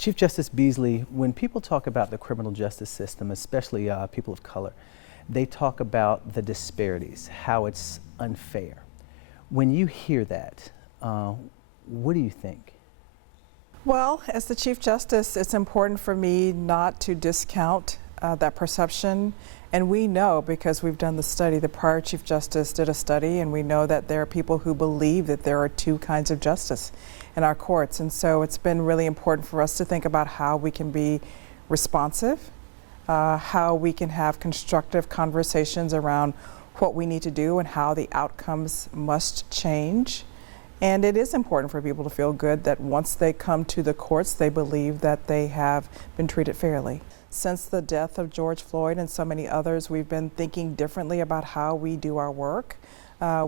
Chief Justice Beasley, when people talk about the criminal justice system, especially people of color, they talk about the disparities, how it's unfair. When you hear that, what do you think? Well, as the Chief Justice, it's important for me not to discount that perception. And we know, because we've done the study, the prior Chief Justice did a study, and we know that there are people who believe that there are two kinds of justice in our courts. And so it's been really important for us to think about how we can be responsive, how we can have constructive conversations around what we need to do and how the outcomes must change. And it is important for people to feel good that once they come to the courts, they believe that they have been treated fairly. Since the death of George Floyd and so many others, we've been thinking differently about how we do our work.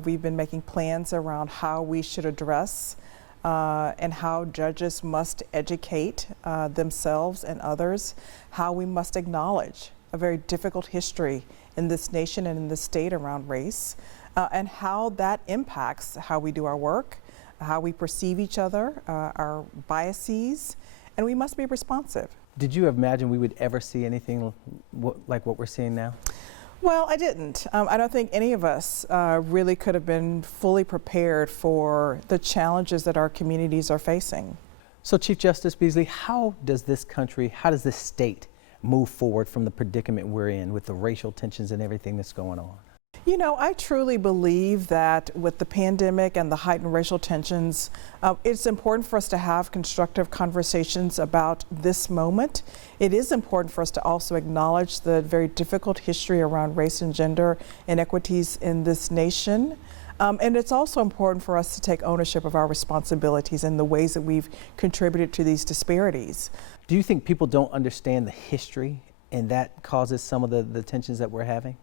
We've been making plans around how we should address and how judges must educate themselves and others, how we must acknowledge a very difficult history in this nation and in this state around race, and how that impacts how we do our work, how we perceive each other, our biases, and we must be responsive. Did you imagine we would ever see anything like what we're seeing now? Well, I didn't. I don't think any of us really could have been fully prepared for the challenges that our communities are facing. So, Chief Justice Beasley, how does this country, how does this state move forward from the predicament we're in with the racial tensions and everything that's going on? You know, I truly believe that with the pandemic and the heightened racial tensions, it's important for us to have constructive conversations about this moment. It is important for us to also acknowledge the very difficult history around race and gender inequities in this nation. And it's also important for us to take ownership of our responsibilities and the ways that we've contributed to these disparities. Do you think people don't understand the history and that causes some of the tensions that we're having?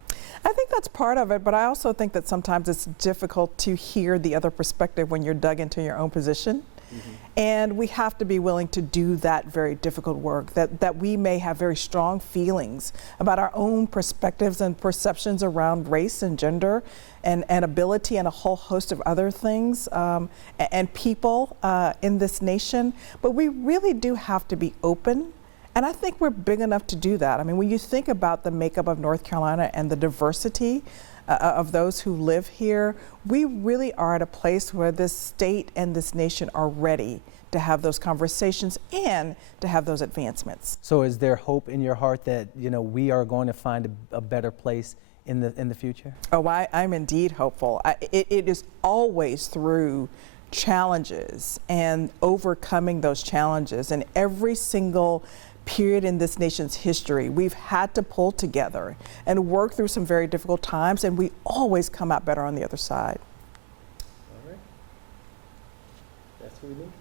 I think that's part of it, but I also think that sometimes it's difficult to hear the other perspective when you're dug into your own position. Mm-hmm. And we have to be willing to do that very difficult work, that we may have very strong feelings about our own perspectives and perceptions around race and gender and ability and a whole host of other things and people in this nation. But we really do have to be open. And I think we're big enough to do that. I mean, when you think about the makeup of North Carolina and the diversity of those who live here, we really are at a place where this state and this nation are ready to have those conversations and to have those advancements. So is there hope in your heart that, you know, we are going to find a better place in the future? Oh, I'm indeed hopeful. It is always through challenges and overcoming those challenges, and every single period in this nation's history, we've had to pull together and work through some very difficult times, and we always come out better on the other side. All right. That's what we need.